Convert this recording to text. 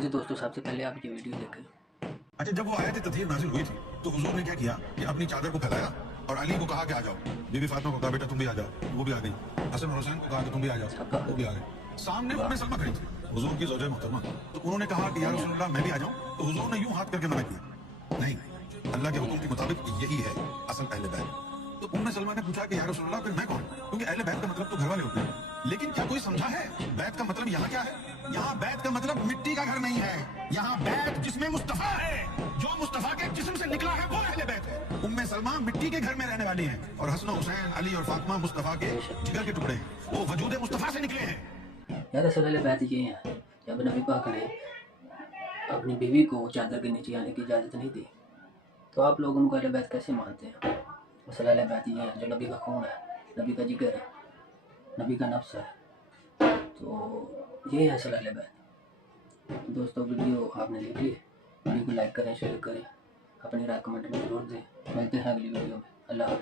चलिए दोस्तों, सबसे पहले आप ये वीडियो देखें। अच्छा, जब वो आए थे तथहीर नाजिल हुई थी तो हुजूर ने क्या किया कि अपनी चादर को फैलाया और अली को कहा कि आ जाओ। बीबी फातिमा को कहा बेटा तुम भी आ जाओ, वो भी आ गई। हसन और हुसैन को कहा कि तुम भी आ जाओ, वो भी आ गए। सामने उम्मे सलमा खड़ी थी, हुजूर की ज़ौजे मोहतरमा। तो उन्होंने कहा कि या रसूलल्लाह मैं भी आ जाऊं, तो हुजूर ने यूं हाथ करके मना किया, नहीं, अल्लाह के हुक्म के मुताबिक यही है असल अहले बैत। तो उम्मे सलमा ने पूछा कि या रसूलल्लाह फिर मैं कौन? क्योंकि अहले बैत का मतलब तो घर वाले होते हैं। लेकिन क्या कोई समझा है बैत का मतलब यहाँ क्या है? यहाँ बैत का मतलब मिट्टी का घर नहीं है, यहाँ बैत जिसमें मुस्तफा है, जो मुस्तफा के जिस्म से निकला है वो अहले बैत है। उम्मे सलमा मिट्टी के घर में रहने वाली हैं और हसन हुसैन अली और फातिमा मुस्तफा के जिगर के टुकड़े हैं, वो वजूद मुस्तफा से निकले हैं। यार असल वाली बात ये है, जब नबी पाक ने अपनी बीवी को चादर के नीचे आने की इजाज़त नहीं दी, तो आप लोग उनको अहले बैत कैसे मानते हैं? असल वाली बात ये है, जो नबी का खून है, नबी का जिगर है, नबी का नफ्स है, तो ये है असल वाली बात। दोस्तों, वीडियो आपने देख ली, वीडियो को लाइक करें, शेयर करें, अपनी राय कमेंट में जरूर दें। मिलते हैं अगली वीडियो में। अल्लाह हाफ़िज़।